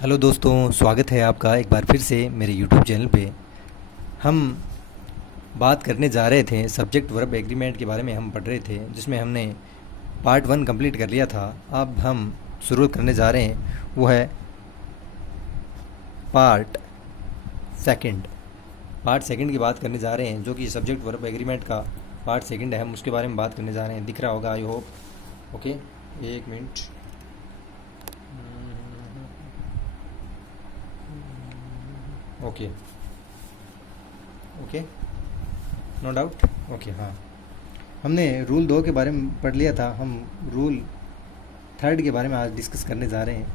Hello दोस्तों, स्वागत है आपका एक बार फिर से मेरे यूट्यूब चैनल पे। हम बात करने जा रहे थे सब्जेक्ट वर्ब एग्रीमेंट के बारे में। हम पढ़ रहे थे जिसमें हमने पार्ट 1 कंप्लीट कर लिया था। अब हम शुरू करने जा रहे हैं, वो है पार्ट सेकंड। पार्ट सेकंड की बात करने जा रहे हैं, जो कि सब्जेक्ट वर्ब एग्रीमेंट का पार्ट सेकंड है। हम उसके बारे में बात करने जा रहे हैं। दिख रहा होगा, आई होप। ओके, एक minute. Okay okay, no doubt. Okay, हाँ। हमने रूल 2 के बारे में पढ़ लिया था। हम रूल 3 के बारे में आज डिस्कस करने जा रहे हैं।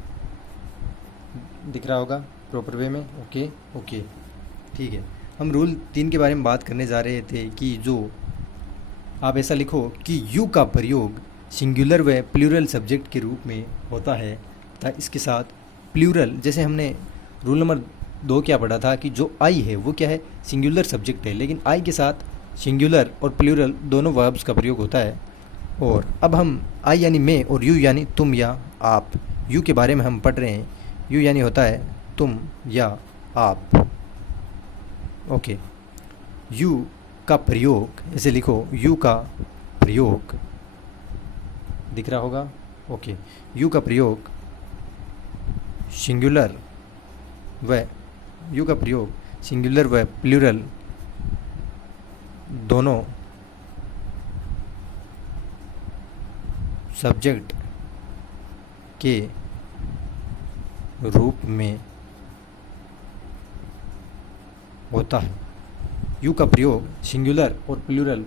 दिख रहा होगा प्रॉपर वे में। ओके ओके, ठीक है। हम रूल 3 के बारे में बात करने जा रहे थे कि जो आप ऐसा लिखो कि यू का प्रयोग सिंगुलर व प्लूरल सब्जेक्ट के रूप में होता है तथा इसके साथ प्लूरल, जैसे हमने रूल नंबर 2 क्या पढ़ा था कि जो आई है वो क्या है, सिंगुलर सब्जेक्ट है, लेकिन आई के साथ सिंगुलर और प्लूरल दोनों वर्ब्स का प्रयोग होता है। और अब हम आई यानी मैं और यू यानी तुम या आप, यू के बारे में हम पढ़ रहे हैं। यू यानी होता है तुम या आप। ओके, यू का प्रयोग ऐसे लिखो, यू का प्रयोग। दिख रहा होगा। ओके, यू का प्रयोग सिंगुलर व यू का प्रयोग सिंगुलर व प्लूरल दोनों सब्जेक्ट के रूप में होता है। यू का प्रयोग सिंगुलर और प्लूरल,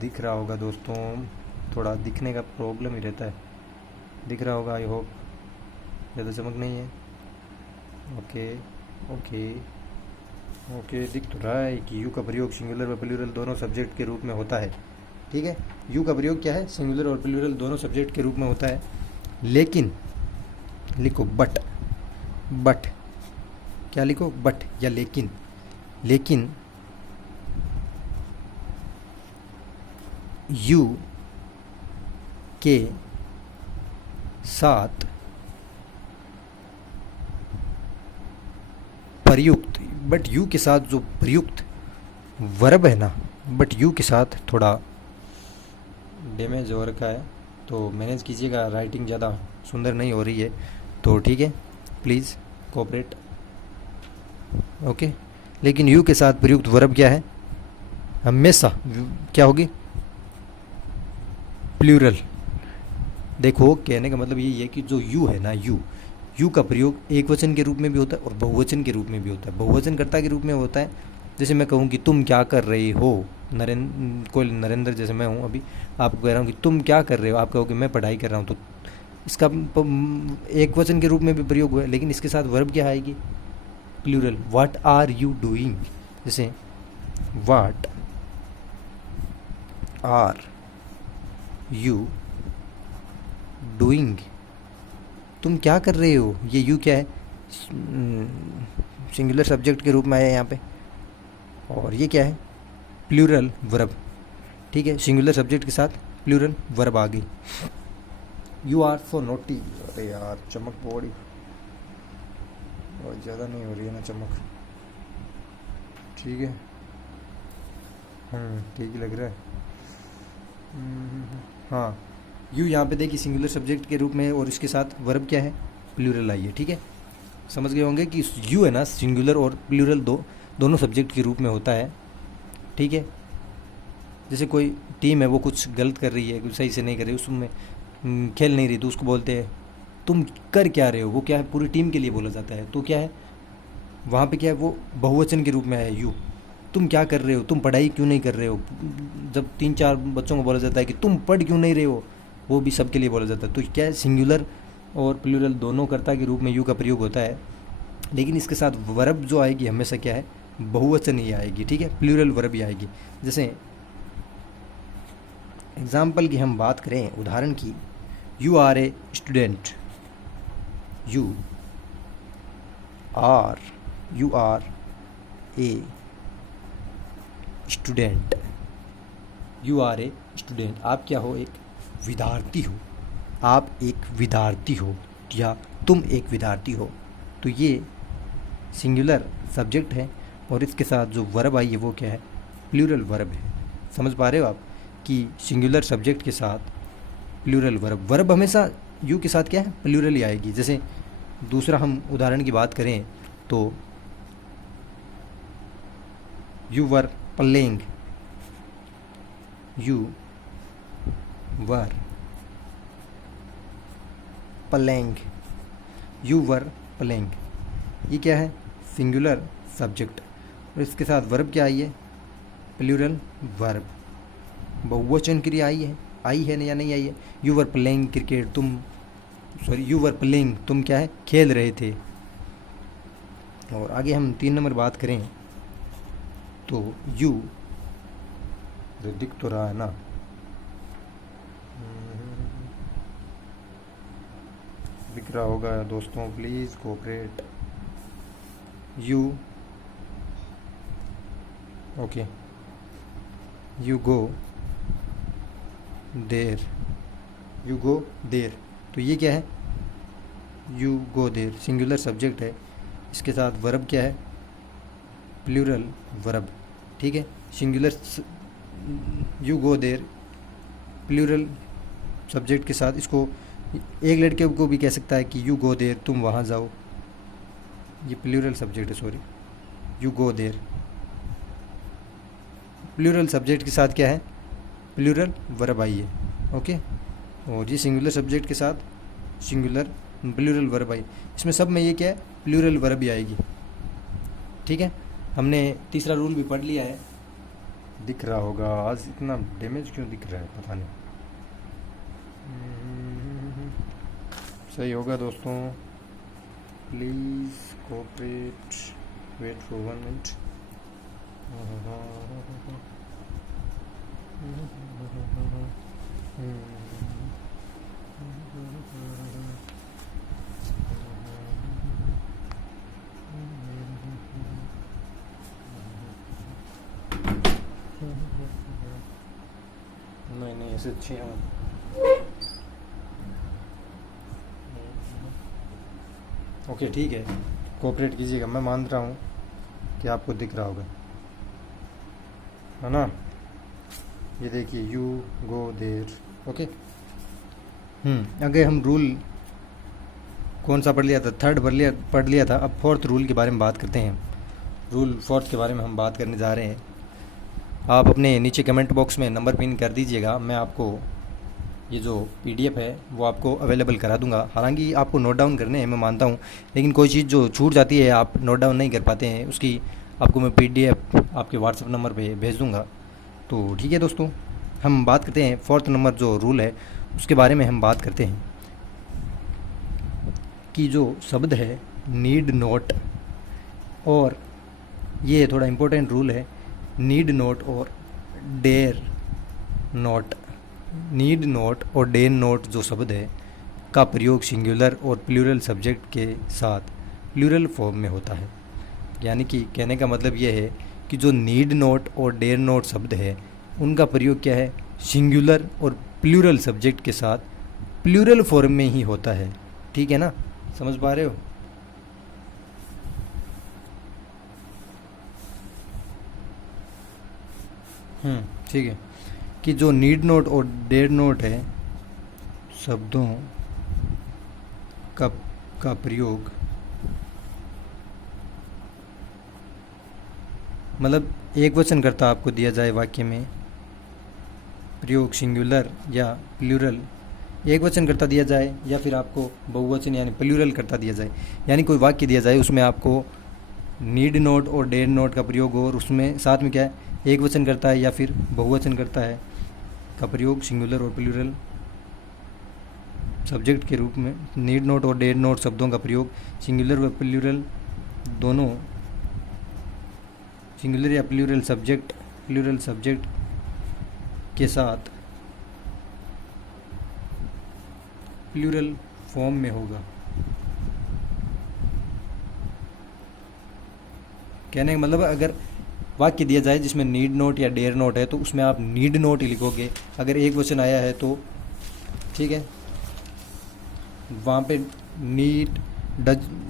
दिख रहा होगा दोस्तों, थोड़ा दिखने का प्रॉब्लम ही रहता है। दिख रहा होगा, आई होप। ज़्यादा चमक नहीं है। ओके ओके ओके, दिख तो रहा है कि यू का प्रयोग सिंगुलर और प्लूरल दोनों सब्जेक्ट के रूप में होता है। ठीक है, यू का प्रयोग क्या है, सिंगुलर और प्लूरल दोनों सब्जेक्ट के रूप में होता है। लेकिन लिखो बट, बट क्या लिखो, बट या लेकिन। लेकिन यू के साथ प्रयुक्त, बट यू के साथ जो प्रयुक्त वर्ब है ना, बट यू के साथ थोड़ा डैमेज हो रखा है, तो मैनेज कीजिएगा। राइटिंग ज़्यादा सुंदर नहीं हो रही है, तो ठीक है, प्लीज़ कोऑपरेट। ओके, लेकिन यू के साथ प्रयुक्त वर्ब क्या है, हमेशा क्या होगी, प्लूरल। देखो, कहने का मतलब यही है कि जो यू है ना, यू का प्रयोग एक वचन के रूप में भी होता है और बहुवचन के रूप में भी होता है। बहुवचन कर्ता के रूप में होता है, जैसे मैं कहूँ कि तुम क्या कर रहे हो, कोई नरेंद्र जैसे मैं हूँ अभी, आपको कह रहा हूँ कि तुम क्या कर रहे हो, आप कहो कि मैं पढ़ाई कर रहा हूँ, तो इसका एक वचन के रूप में भी प्रयोग हुआ है। लेकिन इसके साथ वर्ब क्या आएगी, plural. What are you doing, जैसे व्हाट आर यू डूइंग, तुम क्या कर रहे हो। ये यू क्या है, सिंगुलर सब्जेक्ट के रूप में आया यहाँ पे, और ये क्या है, प्लूरल वर्ब। ठीक है, सिंगुलर सब्जेक्ट के साथ प्लूरल वर्ब आ गई। You are so naughty. अरे यार, चमक बड़ी बहुत ज़्यादा नहीं हो रही है ना चमक। ठीक है, ठीक ही लग रहा है। हाँ, यू यहाँ पे देखिए सिंगुलर सब्जेक्ट के रूप में, और इसके साथ वर्ब क्या है, प्लूरल आई है। ठीक है, समझ गए होंगे कि यू है ना, सिंगुलर और प्लूरल दोनों सब्जेक्ट के रूप में होता है। ठीक है, जैसे कोई टीम है, वो कुछ गलत कर रही है, कुछ सही से नहीं कर रही, उसमें खेल नहीं रही, तो उसको बोलते हैं तुम कर क्या रहे हो। वो क्या है, पूरी टीम के लिए बोला जाता है, तो क्या है वहाँ पे क्या है, वो बहुवचन के रूप में है। यू, तुम क्या कर रहे हो, तुम पढ़ाई क्यों नहीं कर रहे हो। जब 3-4 बच्चों को बोला जाता है कि तुम पढ़ क्यों नहीं रहे हो, वो भी सबके लिए बोला जाता है। तो क्या है, सिंगुलर और प्लूरल दोनों कर्ता के रूप में यू का प्रयोग होता है। लेकिन इसके साथ वर्ब जो आएगी हमेशा क्या है, बहुवचन ही आएगी। ठीक है, प्लूरल वर्ब ही आएगी। जैसे एग्जाम्पल की हम बात करें, उदाहरण की, you are a student, you are a student, you are a student, आप क्या हो, एक विद्यार्थी हो, आप एक विद्यार्थी हो। या तुम एक विद्यार्थी हो। तो ये सिंगुलर सब्जेक्ट है और इसके साथ जो वर्ब आई है वो क्या है, प्लूरल वर्ब है। समझ पा रहे हो आप कि सिंगुलर सब्जेक्ट के साथ प्लूरल वर्ब, वर्ब हमेशा यू के साथ क्या है, प्लूरल ही आएगी। जैसे दूसरा हम उदाहरण की बात करें तो you were playing, you were playing, you were playing, ये क्या है, सिंगुलर सब्जेक्ट और इसके साथ वर्ब क्या आई है, प्लूरल वर्ब। बहुवचन क्रिया आई है या नहीं आई है। यू वर प्लेइंग क्रिकेट, तुम यू वर प्लेइंग, तुम क्या है, खेल रहे थे। और आगे हम 3 नंबर बात करें तो यू, जो दिख तो रहा है ना, दिख रहा होगा दोस्तों, please cooperate. You, okay, you go there, you go there, तो ये क्या है, you go there singular subject है, इसके साथ वर्ब क्या है, प्लूरल वर्ब। ठीक है, singular you go there plural subject के साथ, इसको एक लड़के को भी कह सकता है कि यू गो देर, तुम वहाँ जाओ, ये प्लूरल सब्जेक्ट है, sorry, you go there. Plural subject के साथ क्या है, प्लूरल वर्ब आई है। ओके, और ये सिंगुलर सब्जेक्ट के साथ सिंगुलर प्लूरल वर्ब आई, इसमें सब में ये क्या है, प्लूरल वर्ब ही आएगी। ठीक है, हमने तीसरा रूल भी पढ़ लिया है, दिख रहा होगा। आज इतना डैमेज क्यों दिख रहा है पता नहीं। सही होगा दोस्तों, please cooperate, wait for 1 minute. नहीं ऐसे अच्छे हैं। ओके ठीक है, कोऑपरेट कीजिएगा, मैं मान रहा हूँ कि आपको दिख रहा होगा, है ना। ये देखिए, यू गो देर। ओके, आगे हम रूल कौन सा पढ़ लिया था, 3rd पढ़ लिया था। अब 4th रूल के बारे में बात करते हैं। रूल 4th के बारे में हम बात करने जा रहे हैं। आप अपने नीचे कमेंट बॉक्स में नंबर पिन कर दीजिएगा, मैं आपको ये जो PDF है वो आपको अवेलेबल करा दूंगा। हालांकि आपको नोट डाउन करने हैं, मैं मानता हूँ, लेकिन कोई चीज़ जो छूट जाती है, आप नोट डाउन नहीं कर पाते हैं, उसकी आपको मैं PDF आपके WhatsApp नंबर पे भेज दूंगा। तो ठीक है दोस्तों, हम बात करते हैं 4th नंबर जो रूल है उसके बारे में हम बात करते हैं कि जो शब्द है नीड नॉट, और ये थोड़ा इम्पोर्टेंट रूल है, नीड नॉट और डेयर नॉट। नीड नॉट और डेयर नॉट जो शब्द है का प्रयोग सिंगुलर और प्लूरल सब्जेक्ट के साथ प्लूरल फॉर्म में होता है। यानी कि कहने का मतलब ये है कि जो नीड नॉट और डेयर नॉट शब्द है उनका प्रयोग क्या है, सिंगुलर और प्लूरल सब्जेक्ट के साथ प्लूरल फॉर्म में ही होता है। ठीक है ना, समझ पा रहे हो। ठीक है, कि जो नीड नोट और डेड नोट है शब्दों का प्रयोग, मतलब एक वचन करता आपको दिया जाए वाक्य में, प्रयोग सिंगुलर या प्लूरल, एक वचन करता दिया जाए या फिर आपको बहुवचन यानी प्लूरल करता दिया जाए, यानी कोई वाक्य दिया जाए उसमें आपको नीड नोट और डेड नोट का प्रयोग हो, और उसमें साथ में क्या है, एक वचन करता है या फिर बहुवचन करता है का प्रयोग सिंगुलर और प्लूरल सब्जेक्ट के रूप में। नीड नोट और डेड नोट शब्दों का प्रयोग सिंगुलर व प्लूरल दोनों, सिंगुलर या प्लूरल सब्जेक्ट के साथ प्लूरल फॉर्म में होगा। कहने का मतलब अगर वाक्य दिया जाए जिसमें नीड नोट या डेयर नोट है तो उसमें आप नीड नोट ही लिखोगे, अगर एक वचन आया है तो। ठीक है, वहाँ पे नीड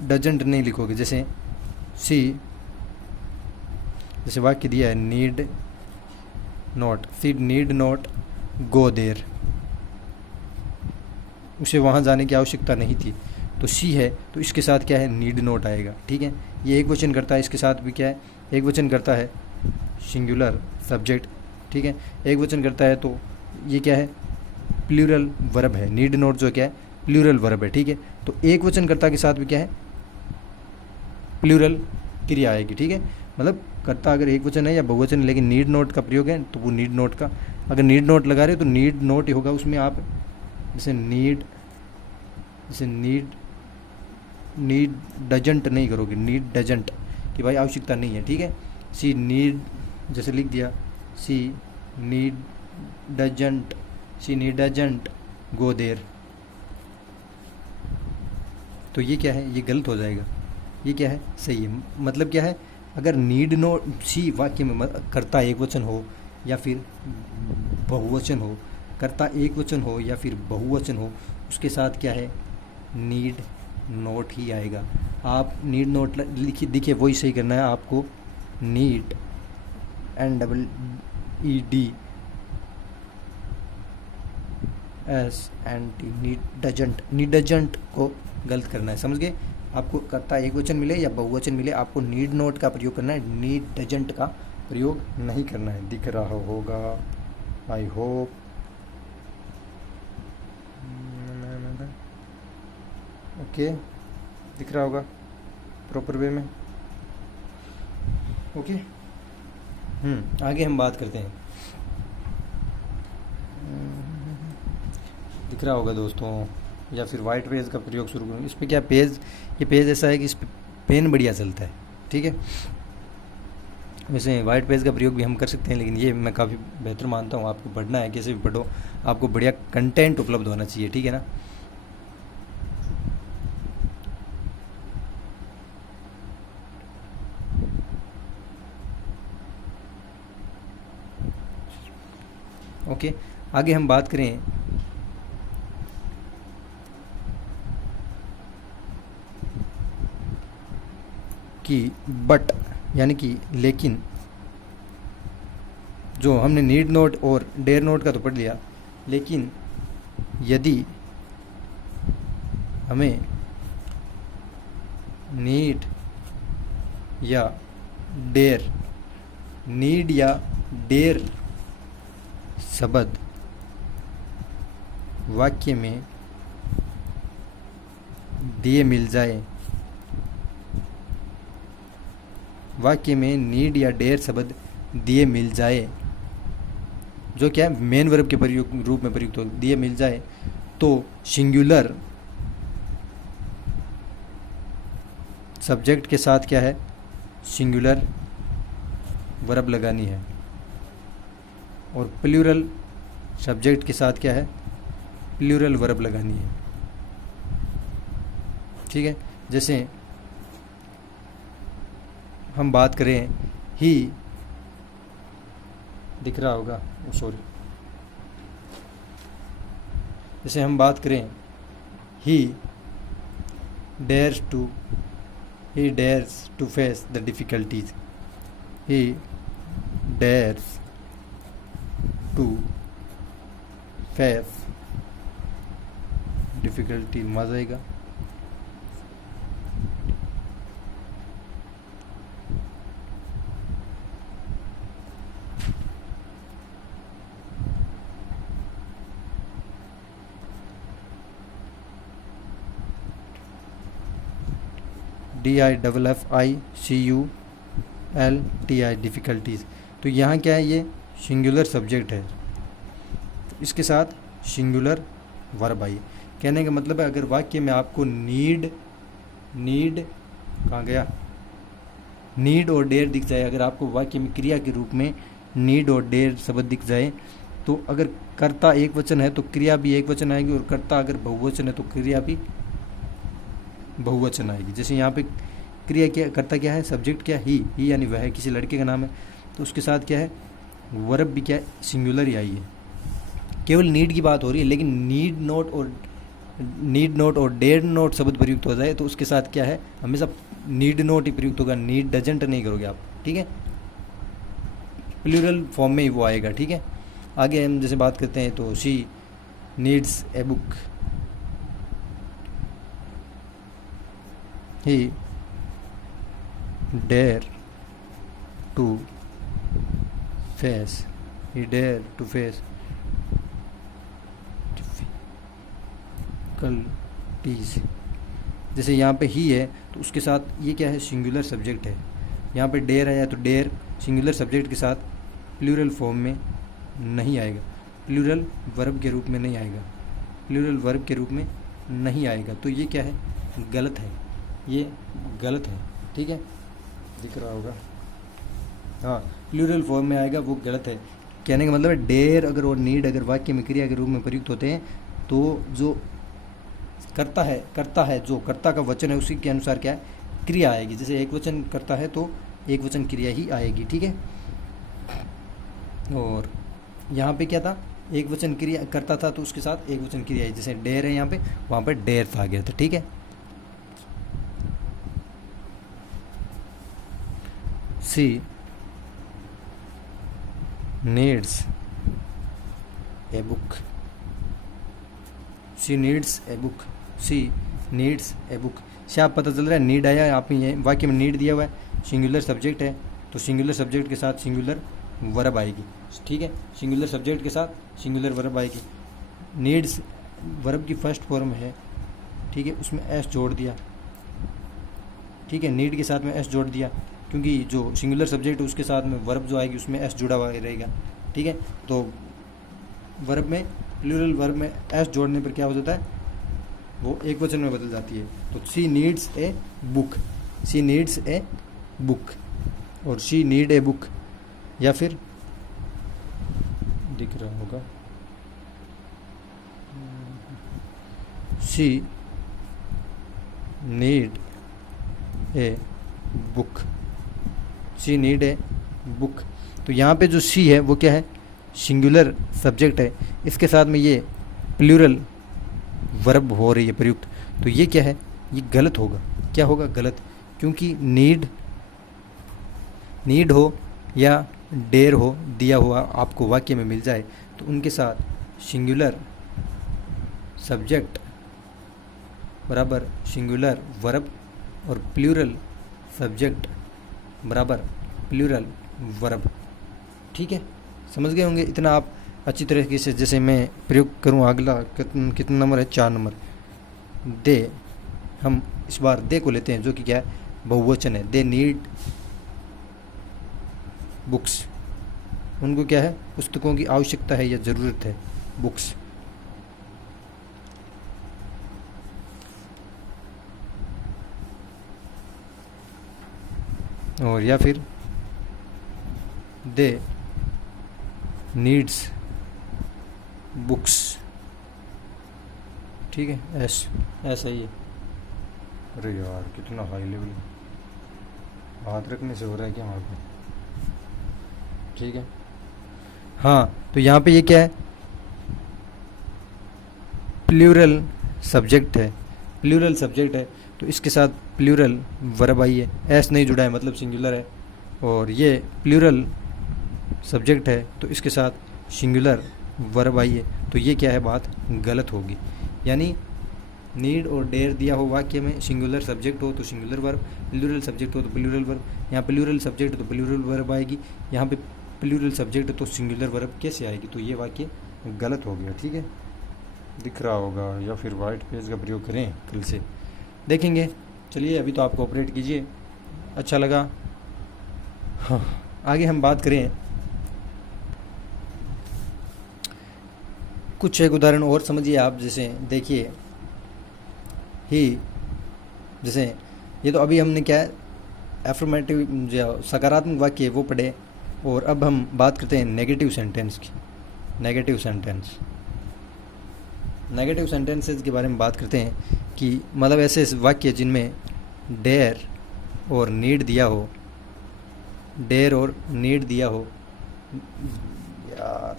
डजंट नहीं लिखोगे। जैसे सी, जैसे वाक्य दिया है need not, she need not go there, उसे वहाँ जाने की आवश्यकता नहीं थी। तो सी है तो इसके साथ क्या है, नीड नॉट आएगा। ठीक है, ये एक वचन करता है, इसके साथ भी क्या है, एक वचन करता है, सिंगुलर सब्जेक्ट। ठीक है, एक वचन करता है तो ये क्या है, प्लूरल वर्ब है। नीड नॉट जो क्या है, प्लूरल वर्ब है। ठीक है, तो एक वचन कर्ता के साथ भी क्या है, प्लूरल क्रिया आएगी। ठीक है, मतलब कर्ता अगर एक वचन है या बहुवचन है, लेकिन नीड नॉट का प्रयोग है तो वो नीड नॉट का, अगर नीड नॉट लगा रहे हो तो नीड नॉट ही होगा उसमें। आप जैसे नीड डजंट नहीं करोगे, नीड डजंट कि भाई आवश्यकता नहीं है। ठीक है, सी नीड, जैसे लिख दिया सी नीड डजंट गो देर, तो ये क्या है, ये गलत हो जाएगा। ये क्या है, सही है। मतलब क्या है, अगर नीड नॉट सी वाक्य में कर्ता एक वचन हो या फिर बहुवचन हो, कर्ता एक वचन हो या फिर बहुवचन हो, उसके साथ क्या है, नीड नोट ही आएगा। आप नीड नोट लिखिए, देखिए वही सही करना है आपको। नीड NEED नीड डजंट को गलत करना है, समझ गए। आपको कर्ता एक वचन मिले या बहुवचन मिले, आपको नीड नोट का प्रयोग करना है, नीड डजंट का प्रयोग नहीं करना है। दिख रहा होगा, आई होप। ओके, दिख रहा होगा प्रॉपर वे में। ओके, आगे हम बात करते हैं। दिख रहा होगा दोस्तों, या फिर वाइट पेज का प्रयोग शुरू करूँ। इस पर क्या पेज, ये पेज ऐसा है कि इस पर पेन बढ़िया चलता है। ठीक है, वैसे वाइट पेज का प्रयोग भी हम कर सकते हैं, लेकिन ये मैं काफ़ी बेहतर मानता हूँ। आपको पढ़ना है, कैसे भी पढ़ो, आपको बढ़िया कंटेंट उपलब्ध होना चाहिए। ठीक है ना। ओके, आगे हम बात करें कि बट, यानी कि लेकिन, जो हमने नीड नोट और डेयर नोट का तो पढ़ लिया, लेकिन यदि हमें नीड या डेयर, नीड या डेयर शब्द वाक्य में दिए मिल जाए, वाक्य में नीड या डेयर शब्द दिए मिल जाए, जो क्या मेन वर्ब के प्रयोग रूप में प्रयुक्त हो, दिए मिल जाए, तो सिंगुलर सब्जेक्ट के साथ क्या है, सिंगुलर वर्ब लगानी है, और प्लूरल सब्जेक्ट के साथ क्या है, प्लूरल वर्ब लगानी है। ठीक है, जैसे हम बात करें ही, दिख रहा होगा, सॉरी, जैसे हम बात करें he dares to face the difficulties, he dares to face difficulty, मज़ा आएगा। DIFFICULTI difficulties. तो यहाँ क्या है, ये सिंगुलर सब्जेक्ट है, इसके साथ सिंगुलर वर्ब आई। कहने का मतलब है, अगर वाक्य में आपको नीड कहाँ गया, नीड और डेयर दिख जाए, अगर आपको वाक्य में क्रिया के रूप में नीड और डेयर शब्द दिख जाए, तो अगर कर्ता एक वचन है तो क्रिया भी एक वचन आएगी, और कर्ता अगर बहुवचन है तो क्रिया भी बहुवचन आएगी। जैसे यहाँ पे क्रिया क्या, कर्ता क्या है, सब्जेक्ट क्या, ही यानी वह है, किसी लड़के का नाम है, तो उसके साथ क्या है, वर्ब भी क्या है, सिंगुलर ही आई है। केवल नीड की बात हो रही है, लेकिन नीड नॉट और नीड नोट और डेयर नोट शब्द प्रयुक्त हो जाए तो उसके साथ क्या है, हमेशा नीड नोट ही प्रयुक्त होगा, नीड डजेंट नहीं करोगे आप, ठीक है। प्लूरल फॉर्म में ही वो आएगा, ठीक है। आगे हम जैसे बात करते हैं तो she needs a book, he dare to face, he dare to face difficulties. जैसे यहाँ पे ही है तो उसके साथ ये क्या है, सिंगुलर सब्जेक्ट है। यहाँ पे डेयर है तो डेयर सिंगुलर सब्जेक्ट के साथ प्लूरल फॉर्म में नहीं आएगा, प्लूरल वर्ब के रूप में नहीं आएगा, प्लूरल वर्ब के रूप में नहीं आएगा। तो ये क्या है, गलत है, ये गलत है, ठीक है, दिख रहा होगा। हाँ, प्लूरल फॉर्म में आएगा वो गलत है। कहने का मतलब है डेयर अगर और नीड अगर वाक्य में क्रिया के रूप में प्रयुक्त होते हैं तो जो करता है जो कर्ता का वचन है उसी के अनुसार क्या है, क्रिया आएगी। जैसे एक वचन करता है तो एक वचन क्रिया ही आएगी, ठीक है। और यहाँ पे क्या था, एक वचन क्रिया करता था तो उसके साथ एक वचन क्रिया है। जैसे डेयर है यहाँ पे, वहाँ पर डेयर था आ गया था, ठीक है। She needs a book, she needs a book, she needs a book से आप पता चल रहा है नीड आया, आप ये वाक्य में नीड दिया हुआ है, सिंगुलर सब्जेक्ट है तो सिंगुलर सब्जेक्ट के साथ सिंगुलर वर्ब आएगी, ठीक है। सिंगुलर सब्जेक्ट के साथ सिंगुलर वर्ब आएगी। नीड्स वर्ब की फर्स्ट फॉर्म है, ठीक है, उसमें एस जोड़ दिया, ठीक है, नीड के साथ में एस जोड़ दिया क्योंकि जो सिंगुलर सब्जेक्ट है उसके साथ में वर्ब जो आएगी उसमें एस जुड़ा हुआ रहेगा, ठीक है। तो वर्ब में प्लूरल वर्ब में एस जोड़ने पर क्या हो जाता है, वो एक वचन में बदल जाती है। तो she needs a book, she needs a book और शी नीड ए बुक, या फिर दिख रहा होगा she need a book, she need a book. तो यहाँ पे जो शी है वो क्या है, सिंगुलर सब्जेक्ट है, इसके साथ में ये प्लूरल वर्ब हो रही है प्रयुक्त। तो ये क्या है, ये गलत होगा। क्या होगा, गलत, क्योंकि नीड हो या डेयर हो दिया हुआ आपको वाक्य में मिल जाए तो उनके साथ सिंगुलर सब्जेक्ट बराबर सिंगुलर वर्ब और प्लूरल सब्जेक्ट बराबर प्लूरल वर्ब, ठीक है। समझ गए होंगे इतना आप अच्छी तरीके से। जैसे मैं प्रयोग करूँ अगला, कितना नंबर है, 4 नंबर। दे, हम इस बार दे को लेते हैं जो कि क्या है, बहुवचन है। दे नीड बुक्स, उनको क्या है, पुस्तकों की आवश्यकता है या ज़रूरत है, बुक्स। और या फिर दे नीड्स बुक्स, ठीक है, ऐसा ही है। अरे यार कितना हाई लेवल, हाथ रखने से हो रहा है क्या वहाँ पे, ठीक है। हाँ, तो यहाँ पे ये क्या है, प्लूरल सब्जेक्ट है, प्लूरल सब्जेक्ट है तो इसके साथ प्लूरल वर्ब आई है, एस नहीं जुड़ा है मतलब सिंगुलर है। और ये प्लूरल सब्जेक्ट है तो इसके साथ सिंगुलर वर्ब आई है। तो ये क्या है, बात गलत होगी। यानी नीड और डेयर दिया हो वाक्य में, सिंगुलर सब्जेक्ट हो तो सिंगुलर वर्ब, प्लूरल सब्जेक्ट हो तो प्लूरल वर्ब। यहाँ प्लूरल सब्जेक्ट हो तो प्लूरल वर्ब आएगी, यहाँ पे प्लूरल सब्जेक्ट तो सिंगुलर वर्ब कैसे आएगी, तो ये वाक्य गलत हो गया, ठीक है। दिख रहा होगा, या फिर वाइट पेज का प्रयोग करें, कल से देखेंगे। चलिए अभी तो आप कोऑपरेट कीजिए, अच्छा लगा। हाँ, आगे हम बात करें कुछ एक उदाहरण और समझिए आप। जैसे देखिए ही, जैसे ये तो अभी हमने क्या है, एफर्मेटिव जो सकारात्मक वाक्य है वो पढ़े, और अब हम बात करते हैं नेगेटिव सेंटेंस की। नेगेटिव सेंटेंस, नेगेटिव सेंटेंसेस के बारे में बात करते हैं कि मतलब ऐसे वाक्य जिनमें डेयर और नीड दिया हो, डेयर और नीड दिया हो। यार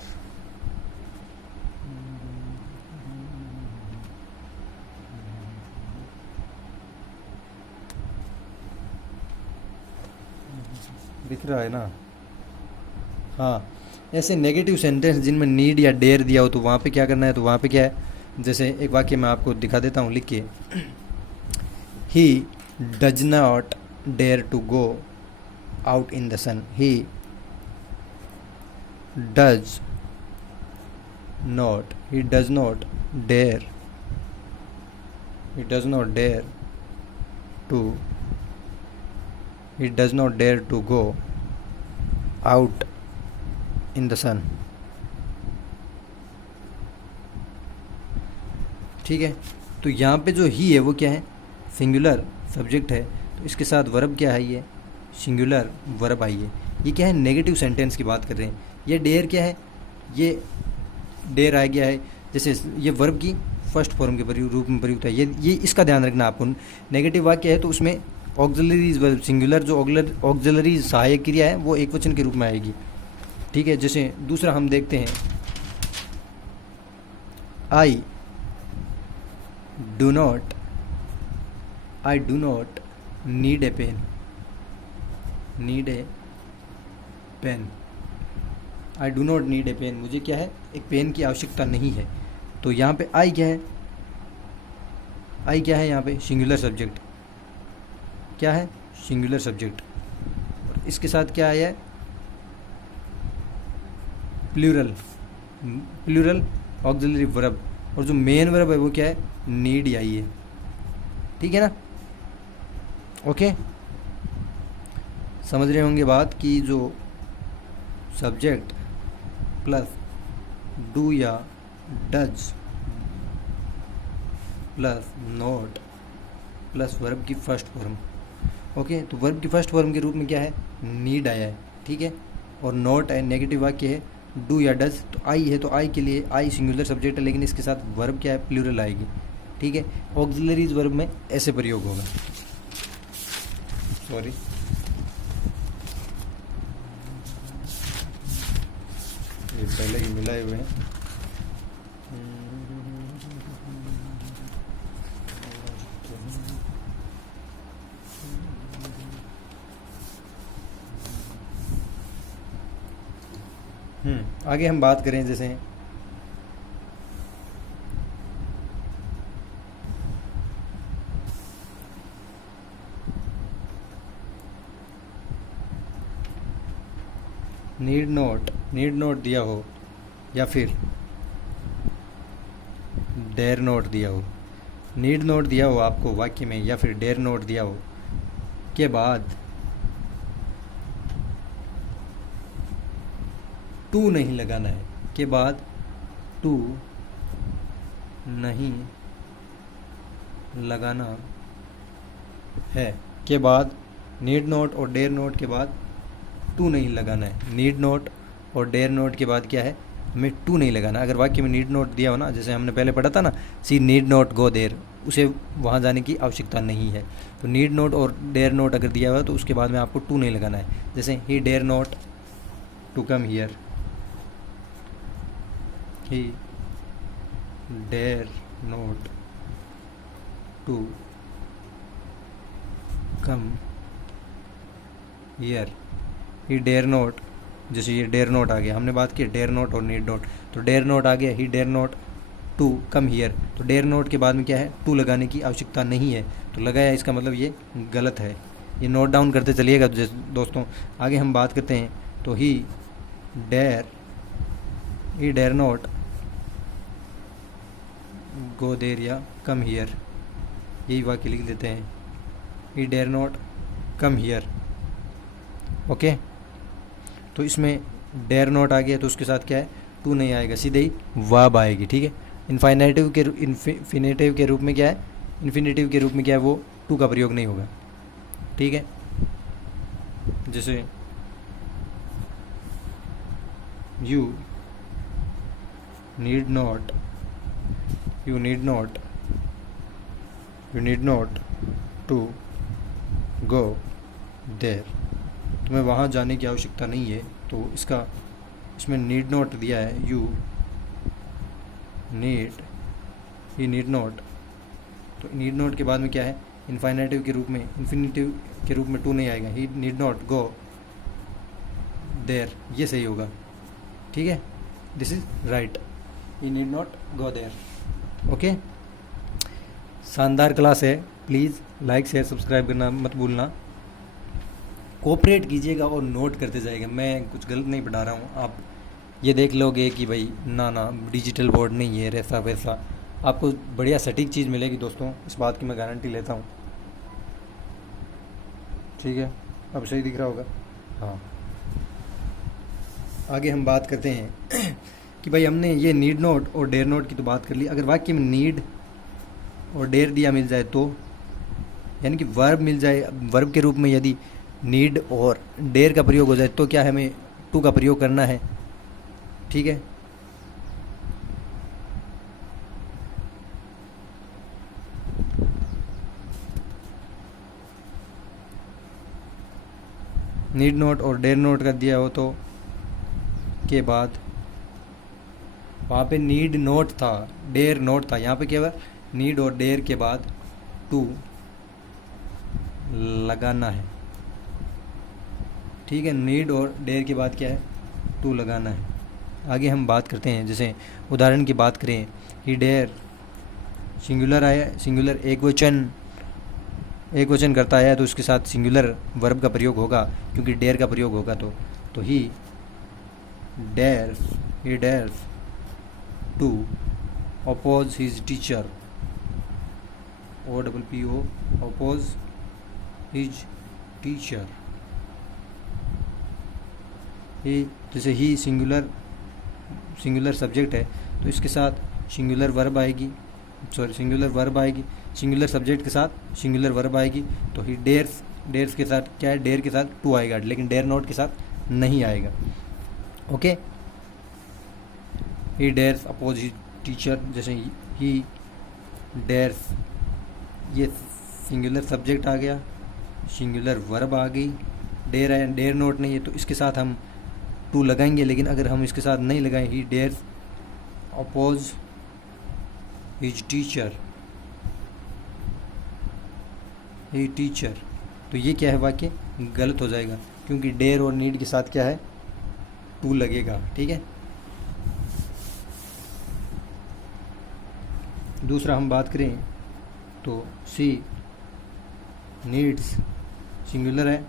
दिख रहा है ना? हाँ, ऐसे नेगेटिव सेंटेंस जिनमें नीड या डेयर दिया हो तो वहाँ पे क्या करना है, तो वहाँ पे क्या है, जैसे एक वाक्य मैं आपको दिखा देता हूँ लिख के। He does not dare to go out in the sun. He does not, he does not dare, he does not dare to, he does not dare to go out in the sun। ठीक है, तो यहाँ पे जो ही है वो क्या है, सिंगुलर सब्जेक्ट है, तो इसके साथ वर्ब क्या है, ये सिंगुलर वर्ब आई है। ये क्या है, नेगेटिव सेंटेंस की बात कर रहे हैं। ये डेयर क्या है, ये डेयर आ गया है, जैसे ये वर्ब की फर्स्ट फॉर्म के रूप में प्रयुक्त है। ये इसका ध्यान रखना आपको। नेगेटिव वाक्य है तो उसमें ऑक्सिलरीज वर्ब सिंगुलर, जो ऑक्सिलरी सहायक क्रिया है वो एक वचन के रूप में आएगी। ठीक है, जैसे दूसरा हम देखते हैं, I do not need a pen, need a pen, I do not need a pen, मुझे क्या है, एक पेन की आवश्यकता नहीं है। तो यहाँ पे आई क्या है, आई क्या है यहाँ पे, सिंगुलर सब्जेक्ट, क्या है, सिंगुलर सब्जेक्ट, और इसके साथ क्या आया है, प्लूरल ऑक्सिलरी वर्ब, और जो मेन वर्ब है वो क्या है, नीड आई है। ठीक है ना? ओके, समझ रहे होंगे बात कि जो सब्जेक्ट प्लस डू या does plus not plus verb की फर्स्ट फॉर्म। ओके, तो वर्ब की फर्स्ट फॉर्म के रूप में क्या है, नीड आया है। ठीक है, और नॉट है, नेगेटिव वाक्य है, डू या डज, तो आई है, तो आई के लिए आई सिंगुलर सब्जेक्ट है, लेकिन इसके साथ वर्ब क्या है, प्लूरल आएगी। ठीक है, ऑक्सिलरीज वर्ब में ऐसे प्रयोग होगा। सॉरी, ये पहले ही मिलाए हुए हैं। आगे हम बात करें, जैसे नीड नॉट दिया हो या फिर डेयर नॉट दिया हो, नीड नॉट दिया हो आपको वाक्य में या फिर डेयर नॉट दिया हो के बाद टू नहीं लगाना है, के बाद टू नहीं लगाना है, के बाद नीड नॉट और डेयर नॉट के बाद टू नहीं लगाना है। नीड नॉट और डेयर नॉट के बाद क्या है, हमें टू नहीं लगाना। अगर वाक्य में नीड नॉट दिया हो ना, जैसे हमने पहले पढ़ा था ना, सी नीड नॉट गो देयर, उसे वहाँ जाने की आवश्यकता नहीं है। तो नीड नॉट और डेयर नॉट अगर दिया हुआ तो उसके बाद में आपको टू नहीं लगाना है। जैसे he dare not to come here, he dare not to come here, he dare not, जैसे ये डेयर नॉट आ गया, हमने बात की डेयर नॉट और नीड नॉट, तो डेयर नॉट आ गया, he dare not to come here, तो डेयर नॉट के बाद में क्या है, टू लगाने की आवश्यकता नहीं है, तो लगाया, इसका मतलब ये गलत है। ये नोट डाउन करते चलिएगा दोस्तों। आगे हम बात करते हैं, तो he dare not go there या कम हियर, यही वाक्य लिख देते हैं, he dare not come here. Okay, तो इसमें डेयर नॉट आ गया तो उसके साथ क्या है, टू नहीं आएगा, सीधे ही वर्ब आएगी। ठीक है, इन्फिनेटिव के रूप में क्या है, इन्फिनेटिव के रूप में क्या है, वो टू का प्रयोग नहीं होगा। ठीक है, जैसे you need not to go there, तुम्हें वहाँ जाने की आवश्यकता नहीं है, तो इसमें नीड नॉट दिया है, यू नीड नॉट, तो नीड नॉट के बाद में क्या है, इन्फिनेटिव के रूप में टू नहीं आएगा, he need not go there, ये सही होगा, ठीक है, this is right, he need not go there. Okay, शानदार क्लास है, प्लीज़ लाइक शेयर सब्सक्राइब करना मत भूलना, कोऑपरेट कीजिएगा और नोट करते जाइएगा। मैं कुछ गलत नहीं पढ़ा रहा हूँ, आप ये देख लोगे कि भाई ना डिजिटल बोर्ड नहीं है ऐसा वैसा, आपको बढ़िया सटीक चीज़ मिलेगी दोस्तों, इस बात की मैं गारंटी लेता हूँ, ठीक है। अब सही दिख रहा होगा, हाँ। आगे हम बात करते हैं कि भाई हमने ये नीड नोट और डेयर नोट की तो बात कर ली। अगर वाक्य में नीड और डेयर दिया मिल जाए तो, यानी कि वर्ब मिल जाए, वर्ब के रूप में यदि नीड और डेयर का प्रयोग हो जाए तो क्या हमें टू का प्रयोग करना है, ठीक है। नीड नोट और डेयर नोट का दिया हो तो के बाद वहाँ पे नीड नोट था, डेयर नोट था, यहाँ पे क्या हुआ, नीड और डेयर के बाद टू लगाना है, ठीक है। नीड और डेयर के बाद क्या है, टू लगाना है। आगे हम बात करते हैं, जैसे उदाहरण की बात करें, ही डेयर सिंगुलर आया, सिंगुलर एक वचन करता है तो उसके साथ सिंगुलर वर्ब का प्रयोग होगा, क्योंकि डेयर का प्रयोग होगा तो he dares to oppose his teacher, OPPO, oppose his teacher। He, जैसे ही सिंगुलर सब्जेक्ट है तो इसके साथ सिंगुलर वर्ब आएगी, सिंगुलर सब्जेक्ट के साथ सिंगुलर वर्ब आएगी, तो ही डेयर्स के साथ क्या है, डेयर के साथ टू आएगा, लेकिन डेयर नोट के साथ नहीं आएगा। ओके, ही डेयर्स अपोज हिज टीचर, जैसे ही डेयर्स, ये सिंगुलर सब्जेक्ट आ गया, सिंगुलर वर्ब आ गई, डेयर है, डेयर नोट नहीं है तो इसके साथ हम टू लगाएंगे, लेकिन अगर हम इसके साथ नहीं लगाएं, ही डेयर्स अपोज हिज टीचर, तो ये क्या है, वाक्य गलत हो जाएगा, क्योंकि डेयर और नीड के साथ क्या है, टू लगेगा, ठीक है। दूसरा हम बात करें तो सी नीड्स, सिंगुलर है,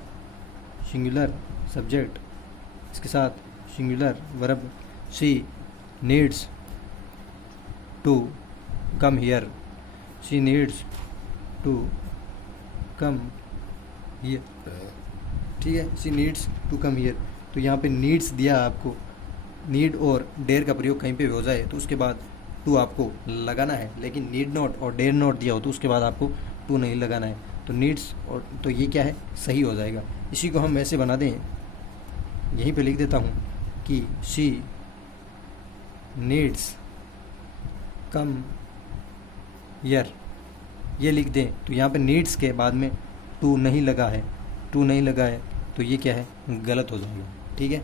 सिंगुलर सब्जेक्ट, इसके साथ singular verb, she needs to come here, she needs to come here, ठीक है, she needs to come here. तो यहाँ पे नीड्स दिया आपको, नीड और डेयर का प्रयोग कहीं पे हो जाए तो उसके बाद टू आपको लगाना है, लेकिन नीड नोट और डेयर नोट दिया हो तो उसके बाद आपको टू नहीं लगाना है, तो नीड्स और तो ये क्या है, सही हो जाएगा। इसी को हम ऐसे बना दें, यहीं पे लिख देता हूँ कि शी नीड्स कम हियर, ये लिख दें, तो यहाँ पे नीड्स के बाद में टू नहीं लगा है, तो ये क्या है, गलत हो जाएगा, ठीक है।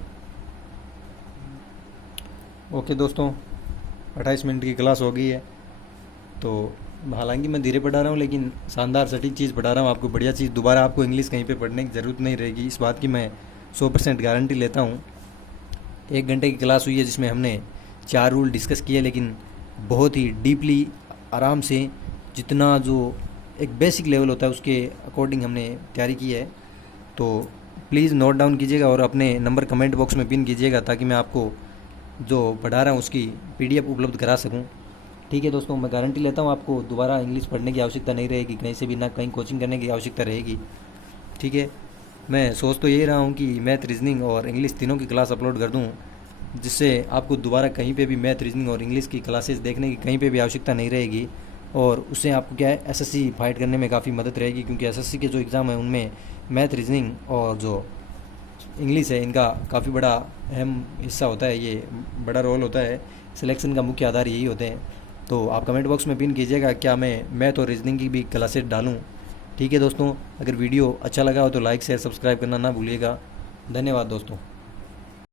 ओके दोस्तों, 28 मिनट की क्लास हो गई है, तो हालांकि मैं धीरे पढ़ा रहा हूँ लेकिन शानदार सटीक चीज़ पढ़ा रहा हूँ आपको, बढ़िया चीज़, दोबारा आपको इंग्लिश कहीं पे पढ़ने की ज़रूरत नहीं रहेगी, इस बात की मैं 100% गारंटी लेता हूँ। 1 घंटे की क्लास हुई है जिसमें हमने 4 रूल डिस्कस किए, लेकिन बहुत ही डीपली, आराम से, जितना जो एक बेसिक लेवल होता है उसके अकॉर्डिंग हमने तैयारी की है। तो प्लीज़ नोट डाउन कीजिएगा और अपने नंबर कमेंट बॉक्स में पिन कीजिएगा, ताकि मैं आपको जो पढ़ा रहा हूँ उसकी PDF उपलब्ध करा सकूँ, ठीक है दोस्तों। मैं गारंटी लेता हूँ आपको दोबारा इंग्लिश पढ़ने की आवश्यकता नहीं रहेगी, कहीं से भी ना कहीं कोचिंग करने की आवश्यकता रहेगी, ठीक है। मैं सोच तो यही रहा हूँ कि मैथ, रीजनिंग और इंग्लिश तीनों की क्लास अपलोड कर दूँ, जिससे आपको दोबारा कहीं पे भी मैथ, रीजनिंग और इंग्लिश की क्लासेस देखने की कहीं पे भी आवश्यकता नहीं रहेगी, और उससे आपको क्या है, SSC फाइट करने में काफ़ी मदद रहेगी, क्योंकि SSC के जो एग्ज़ाम है उनमें मैथ, रीजनिंग और जो इंग्लिश है इनका काफ़ी बड़ा अहम हिस्सा होता है, ये बड़ा रोल होता है, सिलेक्शन का मुख्य आधार यही होते हैं। तो आप कमेंट बॉक्स में पिन कीजिएगा क्या मैं मैथ और रीजनिंग की भी क्लासेस डालूँ, ठीक है दोस्तों। अगर वीडियो अच्छा लगा हो तो लाइक शेयर सब्सक्राइब करना ना भूलिएगा। धन्यवाद दोस्तों।